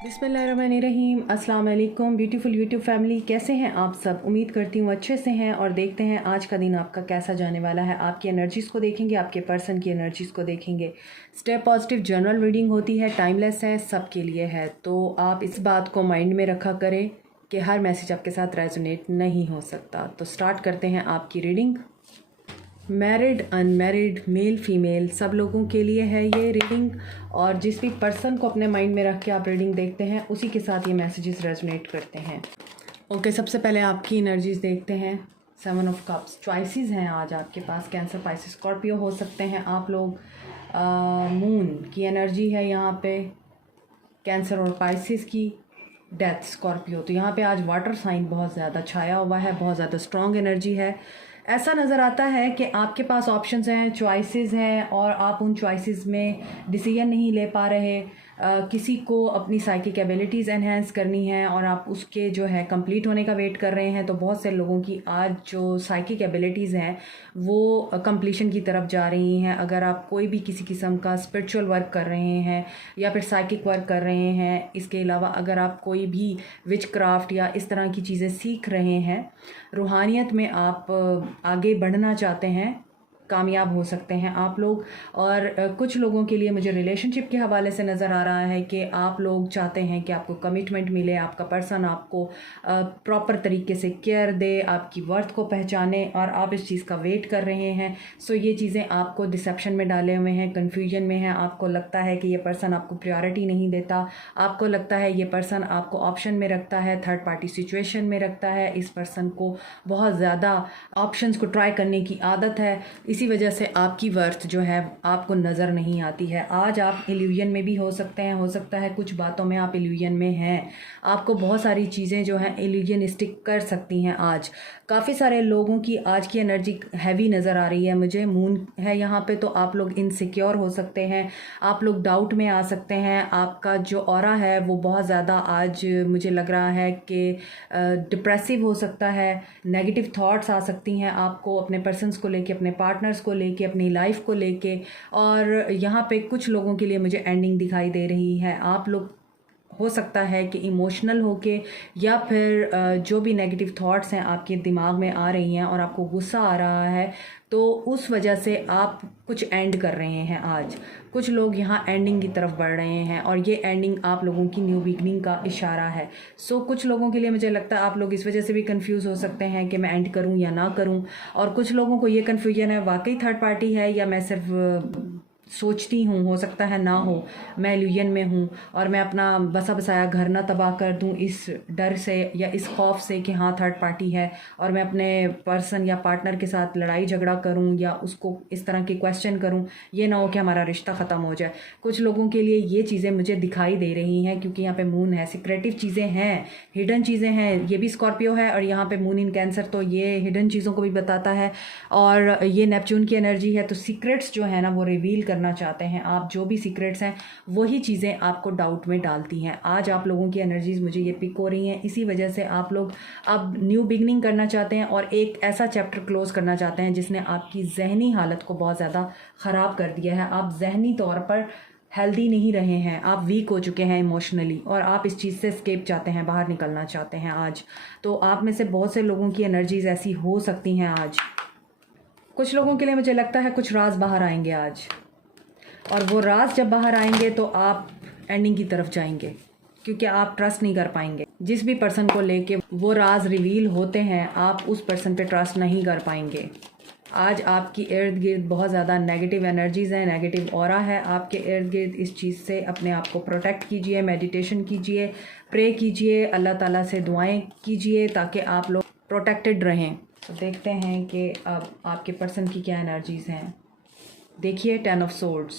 बिस्मिल्लाहिर्रहमानिर्रहीम। अस्सलाम वालेकुम ब्यूटीफुल यूट्यूब फैमिली, कैसे हैं आप सब? उम्मीद करती हूँ अच्छे से हैं। और देखते हैं आज का दिन आपका कैसा जाने वाला है। आपकी एनर्जीज़ को देखेंगे, आपके पर्सन की एनर्जीज़ को देखेंगे। स्टेप पॉजिटिव जनरल रीडिंग होती है, टाइमलेस है, सबके लिए है। तो आप इस बात को माइंड में रखा करें कि हर मैसेज आपके साथ रेजोनेट नहीं हो सकता। तो स्टार्ट करते हैं आपकी reading. Married, unmarried, male female, सब लोगों के लिए है ये रीडिंग। और जिस भी पर्सन को अपने माइंड में रख के आप रीडिंग देखते हैं, उसी के साथ ये मैसेजेस रेजोनेट करते हैं। ओके, सबसे पहले आपकी एनर्जीज़ देखते हैं। 7 ऑफ कप्स, चॉइसेस हैं आज आपके पास। कैंसर, पाइसेस, स्कॉर्पियो हो सकते हैं आप लोग। मून की एनर्जी है यहाँ पे, कैंसर और पाइसेस की। Death, Scorpio. तो यहाँ पे आज वाटर साइन बहुत ज़्यादा छाया हुआ है, बहुत ज़्यादा स्ट्रॉन्ग एनर्जी है। ऐसा नज़र आता है कि आपके पास ऑप्शंस हैं, चॉइसेस हैं, और आप उन चॉइसेस में डिसीजन नहीं ले पा रहे। किसी को अपनी साइकिक एबिलिटीज़ एनहेंस करनी है और आप उसके जो है कंप्लीट होने का वेट कर रहे हैं। तो बहुत से लोगों की आज जो साइकिक एबिलिटीज़ हैं वो कंप्लीशन की तरफ जा रही हैं। अगर आप कोई भी किसी किस्म का स्पिरिचुअल वर्क कर रहे हैं या फिर साइकिक वर्क कर रहे हैं, इसके अलावा अगर आप कोई भी विच क्राफ्ट या इस तरह की चीज़ें सीख रहे हैं, रूहानियत में आप आगे बढ़ना चाहते हैं, कामयाब हो सकते हैं आप लोग। और कुछ लोगों के लिए मुझे रिलेशनशिप के हवाले से नज़र आ रहा है कि आप लोग चाहते हैं कि आपको कमिटमेंट मिले, आपका पर्सन आपको प्रॉपर तरीके से केयर दे, आपकी वर्थ को पहचाने, और आप इस चीज़ का वेट कर रहे हैं। सो ये चीज़ें आपको डिसेप्शन में डाले हुए हैं, कन्फ्यूजन में हैं। आपको लगता है कि ये पर्सन आपको प्रायोरिटी नहीं देता, आपको लगता है ये पर्सन आपको ऑप्शन में रखता है, थर्ड पार्टी सिचुएशन में रखता है। इस पर्सन को बहुत ज़्यादा ऑप्शंस को ट्राई करने की आदत है, इसी वजह से आपकी वर्थ जो है आपको नज़र नहीं आती है। आज आप इल्यूजन में भी हो सकते हैं, हो सकता है कुछ बातों में आप इल्यूजन में हैं। आपको बहुत सारी चीज़ें जो हैं इल्यूजनिस्टिक कर सकती हैं। आज काफ़ी सारे लोगों की आज की एनर्जी हैवी नज़र आ रही है मुझे। मून है यहाँ पे, तो आप लोग इनसिक्योर हो सकते हैं, आप लोग डाउट में आ सकते हैं। आपका जो ऑरा है वो बहुत ज़्यादा आज मुझे लग रहा है कि डिप्रेसिव हो सकता है। नेगेटिव थॉट्स आ सकती हैं आपको अपने पर्सन्स को लेके, अपने पार्टनर्स को लेके, अपनी लाइफ को लेके। और यहाँ पे कुछ लोगों के लिए मुझे एंडिंग दिखाई दे रही है। आप लोग हो सकता है कि इमोशनल होके या फिर जो भी नेगेटिव थॉट्स हैं आपके दिमाग में आ रही हैं और आपको गुस्सा आ रहा है, तो उस वजह से आप कुछ एंड कर रहे हैं। आज कुछ लोग यहाँ एंडिंग की तरफ बढ़ रहे हैं और ये एंडिंग आप लोगों की न्यू बिगनिंग का इशारा है। सो कुछ लोगों के लिए मुझे लगता है आप लोग इस वजह से भी कंफ्यूज हो सकते हैं कि मैं एंड करूँ या ना करूँ। और कुछ लोगों को ये कन्फ्यूजन है, वाकई थर्ड पार्टी है या मैं सिर्फ सोचती हूँ, हो सकता है ना हो, मैं इल्यूजन में हूँ और मैं अपना बसा बसाया घर ना तबाह कर दूँ इस डर से या इस खौफ से कि हाँ थर्ड पार्टी है, और मैं अपने पर्सन या पार्टनर के साथ लड़ाई झगड़ा करूँ या उसको इस तरह के क्वेश्चन करूँ, ये ना हो कि हमारा रिश्ता ख़त्म हो जाए। कुछ लोगों के लिए ये चीज़ें मुझे दिखाई दे रही हैं क्योंकि यहाँ पे मून है, सीक्रेटिव चीज़ें हैं, हिडन चीज़ें हैं। ये भी स्कॉर्पियो है और यहाँ पे मून इन कैंसर, तो ये हिडन चीज़ों को भी बताता है। और ये नेपच्यून की एनर्जी है, तो सीक्रेट्स जो है ना वो रिवील करना चाहते हैं आप। जो भी सीक्रेट्स हैं वही चीज़ें आपको डाउट में डालती हैं। आज आप लोगों की एनर्जीज मुझे ये पिक हो रही हैं, इसी वजह से आप लोग अब न्यू बिगनिंग करना चाहते हैं और एक ऐसा चैप्टर क्लोज करना चाहते हैं जिसने आपकी जहनी हालत को बहुत ज़्यादा ख़राब कर दिया है। आप जहनी तौर पर हेल्दी नहीं रहे हैं, आप वीक हो चुके हैं इमोशनली, और आप इस चीज़ से एस्केप चाहते हैं, बाहर निकलना चाहते हैं आज। तो आप में से बहुत से लोगों की एनर्जीज ऐसी हो सकती हैं आज। कुछ लोगों के लिए मुझे लगता है कुछ राज बाहर आएंगे आज, और वो राज जब बाहर आएंगे तो आप एंडिंग की तरफ जाएंगे क्योंकि आप ट्रस्ट नहीं कर पाएंगे। जिस भी पर्सन को लेके वो राज रिवील होते हैं, आप उस पर्सन पे ट्रस्ट नहीं कर पाएंगे। आज आपकी इर्द गिर्द बहुत ज़्यादा नेगेटिव एनर्जीज़ हैं, नेगेटिव ऑरा है आपके इर्द गिर्द। इस चीज़ से अपने आप को प्रोटेक्ट कीजिए, मेडिटेशन कीजिए, प्रे कीजिए, अल्लाह ताला से दुआएं कीजिए ताकि आप लोग प्रोटेक्टेड रहें। तो देखते हैं कि अब आपके पर्सन की क्या एनर्जीज़ हैं। देखिए 10 ऑफ सोर्ड्स,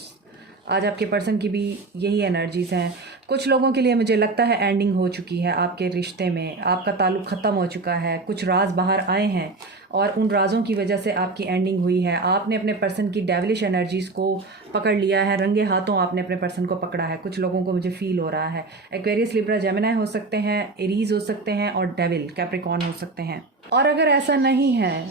आज आपके पर्सन की भी यही एनर्जीज़ हैं। कुछ लोगों के लिए मुझे लगता है एंडिंग हो चुकी है आपके रिश्ते में, आपका ताल्लुक़ ख़त्म हो चुका है, कुछ राज बाहर आए हैं और उन राजों की वजह से आपकी एंडिंग हुई है। आपने अपने पर्सन की डेविलिश एनर्जीज़ को पकड़ लिया है, रंगे हाथों आपने अपने पर्सन को पकड़ा है। कुछ लोगों को मुझे फील हो रहा है एक्वेरियस, लिब्रा, जेमिनी हो सकते हैं, एरीज हो सकते हैं और डेविल कैप्रिकॉर्न हो सकते हैं। और अगर ऐसा नहीं है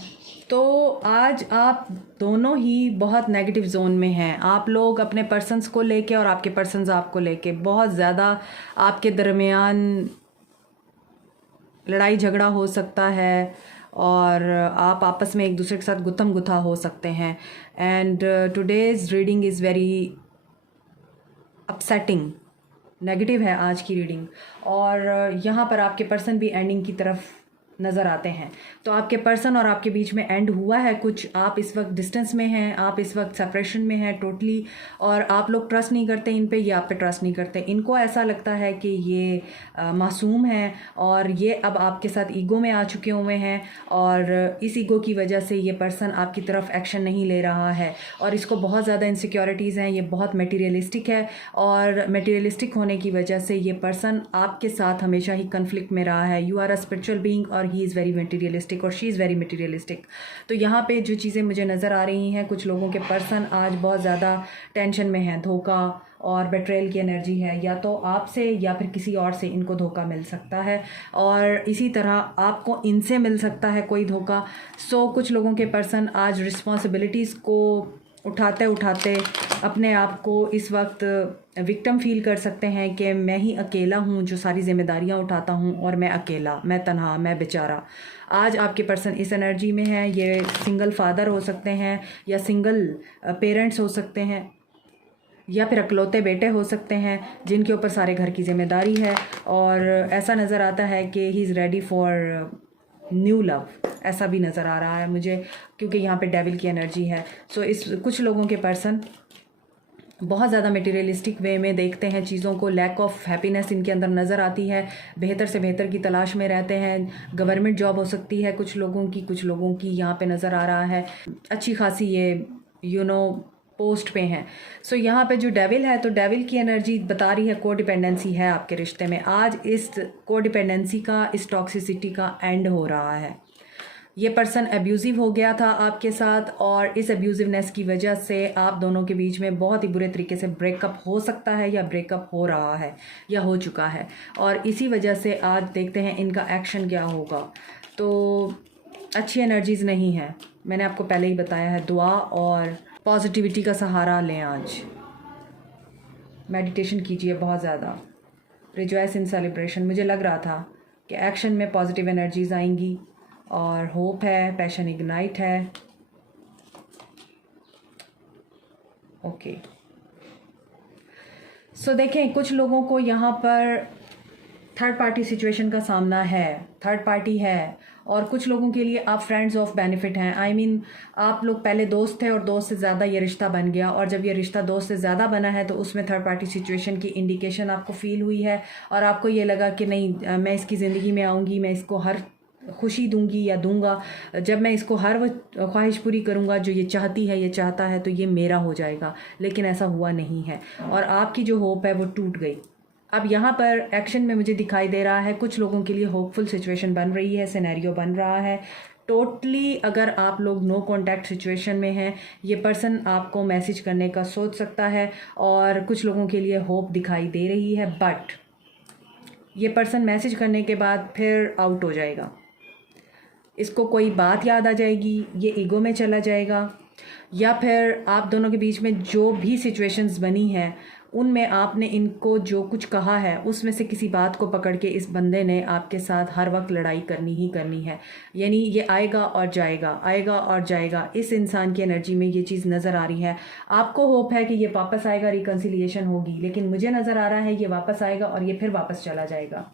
तो आज आप दोनों ही बहुत नेगेटिव जोन में हैं। आप लोग अपने पर्सन्स को लेके और आपके पर्सन्स आपको लेके बहुत ज़्यादा आपके दरमियान लड़ाई झगड़ा हो सकता है और आप आपस में एक दूसरे के साथ गुत्थम गुत्था हो सकते हैं। And today's reading is very upsetting, negative है आज की रीडिंग। और यहाँ पर आपके पर्सन भी एंडिंग की तरफ नज़र आते हैं। तो आपके पर्सन और आपके बीच में एंड हुआ है कुछ, आप इस वक्त डिस्टेंस में हैं, आप इस वक्त सेपरेशन में हैं टोटली, और आप लोग ट्रस्ट नहीं करते इन पे, ये आप पे ट्रस्ट नहीं करते। इनको ऐसा लगता है कि ये मासूम है और ये अब आपके साथ ईगो में आ चुके हुए हैं, और इस ईगो की वजह से ये पर्सन आपकी तरफ एक्शन नहीं ले रहा है और इसको बहुत ज़्यादा इनसिक्योरिटीज़ हैं। ये बहुत मटीरियलिस्टिक है और मटीरियलिस्टिक होने की वजह से ये पर्सन आपके साथ हमेशा ही कन्फ्लिक्ट में रहा है। You are a spiritual being और ही इज़ वेरी मटीरियलिस्टिक और शी इज़ वेरी मटीरियलिस्टिक। तो यहाँ पे जो चीज़ें मुझे नज़र आ रही हैं, कुछ लोगों के पर्सन आज बहुत ज़्यादा टेंशन में हैं। धोखा और बेट्रेयल की एनर्जी है, या तो आपसे या फिर किसी और से इनको धोखा मिल सकता है, और इसी तरह आपको इनसे मिल सकता है कोई धोखा। सो कुछ लोगों के पर्सन आज रिस्पॉन्सिबिलिटीज़ को उठाते उठाते अपने आप को इस वक्त विक्टिम फील कर सकते हैं कि मैं ही अकेला हूँ जो सारी जिम्मेदारियाँ उठाता हूँ, और मैं अकेला, मैं तन्हा, मैं बेचारा। आज आपके पर्सन इस एनर्जी में है। ये सिंगल फादर हो सकते हैं या सिंगल पेरेंट्स हो सकते हैं या फिर अकलौते बेटे हो सकते हैं जिनके ऊपर सारे घर की जिम्मेदारी है, और ऐसा नज़र आता है कि he is ready for new love, ऐसा भी नज़र आ रहा है मुझे, क्योंकि यहाँ पे डेविल की एनर्जी है। सो इस कुछ लोगों के पर्सन बहुत ज़्यादा मटेरियलिस्टिक वे में देखते हैं चीज़ों को, लैक ऑफ हैप्पीनेस इनके अंदर नज़र आती है, बेहतर से बेहतर की तलाश में रहते हैं। गवर्नमेंट जॉब हो सकती है कुछ लोगों की यहाँ पे नज़र आ रहा है, अच्छी खासी ये पोस्ट पे हैं। सो यहाँ पे जो डेविल है, तो डेविल की एनर्जी बता रही है कोडिपेंडेंसी है आपके रिश्ते में। आज इस कोडिपेंडेंसी का, इस टॉक्सिसिटी का एंड हो रहा है। ये पर्सन अब्यूज़िव हो गया था आपके साथ, और इस अब्यूज़िवनेस की वजह से आप दोनों के बीच में बहुत ही बुरे तरीके से ब्रेकअप हो सकता है, या ब्रेकअप हो रहा है या हो चुका है, और इसी वजह से आज देखते हैं इनका एक्शन क्या होगा। तो अच्छी एनर्जीज़ नहीं है, मैंने आपको पहले ही बताया है। दुआ और पॉजिटिविटी का सहारा लें, आज मेडिटेशन कीजिए बहुत ज़्यादा, रिजॉइस इन सेलिब्रेशन। मुझे लग रहा था कि एक्शन में पॉजिटिव एनर्जीज़ आएंगी, और होप है, पैशन इग्नाइट है। ओके, सो देखें कुछ लोगों को यहाँ पर थर्ड पार्टी सिचुएशन का सामना है, थर्ड पार्टी है, और कुछ लोगों के लिए आप फ्रेंड्स ऑफ बेनिफिट हैं। आई मीन आप लोग पहले दोस्त थे और दोस्त से ज़्यादा ये रिश्ता बन गया, और जब ये रिश्ता दोस्त से ज़्यादा बना है तो उसमें थर्ड पार्टी सिचुएशन की इंडिकेशन आपको फील हुई है, और आपको ये लगा कि नहीं, मैं इसकी ज़िंदगी में आऊँगी, मैं इसको हर खुशी दूंगी या दूंगा, जब मैं इसको हर वो ख्वाहिश पूरी करूंगा जो ये चाहती है, ये चाहता है, तो ये मेरा हो जाएगा। लेकिन ऐसा हुआ नहीं है, और आपकी जो होप है वो टूट गई। अब यहाँ पर एक्शन में मुझे दिखाई दे रहा है कुछ लोगों के लिए होपफुल सिचुएशन बन रही है, सिनेरियो बन रहा है टोटली। अगर आप लोग नो कांटेक्ट सिचुएशन में हैं, ये पर्सन आपको मैसेज करने का सोच सकता है, और कुछ लोगों के लिए होप दिखाई दे रही है, बट ये पर्सन मैसेज करने के बाद फिर आउट हो जाएगा। इसको कोई बात याद आ जाएगी, ये ईगो में चला जाएगा, या फिर आप दोनों के बीच में जो भी सिचुएशंस बनी हैं उनमें आपने इनको जो कुछ कहा है उसमें से किसी बात को पकड़ के इस बंदे ने आपके साथ हर वक्त लड़ाई करनी ही करनी है। यानी ये आएगा और जाएगा, आएगा और जाएगा। इस इंसान की एनर्जी में ये चीज़ नज़र आ रही है। आपको होप है कि ये वापस आएगा, रिकन्सिलिएशन होगी, लेकिन मुझे नज़र आ रहा है ये वापस आएगा और ये फिर वापस चला जाएगा।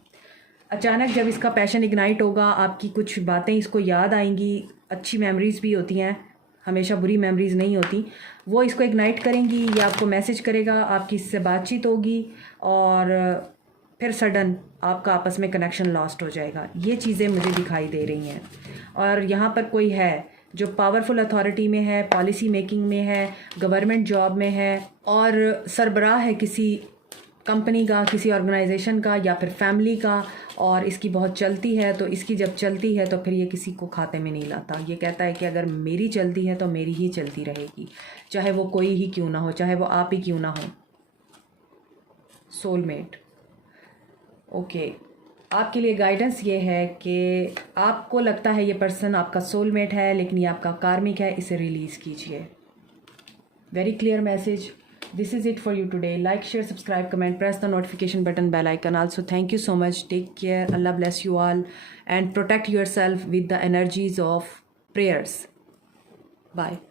अचानक जब इसका पैशन इग्नाइट होगा, आपकी कुछ बातें इसको याद आएंगी, अच्छी मेमोरीज भी होती हैं, हमेशा बुरी मेमोरीज नहीं होती, वो इसको इग्नाइट करेंगी, ये आपको मैसेज करेगा, आपकी इससे बातचीत होगी, और फिर सडन आपका आपस में कनेक्शन लॉस्ट हो जाएगा। ये चीज़ें मुझे दिखाई दे रही हैं। और यहाँ पर कोई है जो पावरफुल अथॉरिटी में है, पॉलिसी मेकिंग में है, गवर्नमेंट जॉब में है, और सरबराह है किसी कंपनी का, किसी ऑर्गेनाइजेशन का, या फिर फैमिली का, और इसकी बहुत चलती है। तो इसकी जब चलती है तो फिर ये किसी को खाते में नहीं लाता। ये कहता है कि अगर मेरी चलती है तो मेरी ही चलती रहेगी, चाहे वो कोई ही क्यों ना हो, चाहे वो आप ही क्यों ना हो। Soulmate, okay. आपके लिए गाइडेंस ये है कि आपको लगता है ये पर्सन आपका सोलमेट है, लेकिन ये आपका कार्मिक है, इसे रिलीज़ कीजिए। Very clear message. This is it for you today. Like, share, subscribe, comment, press the notification button, bell icon. Also, thank you so much. Take care. Allah bless you all. And protect yourself with the energies of prayers. Bye.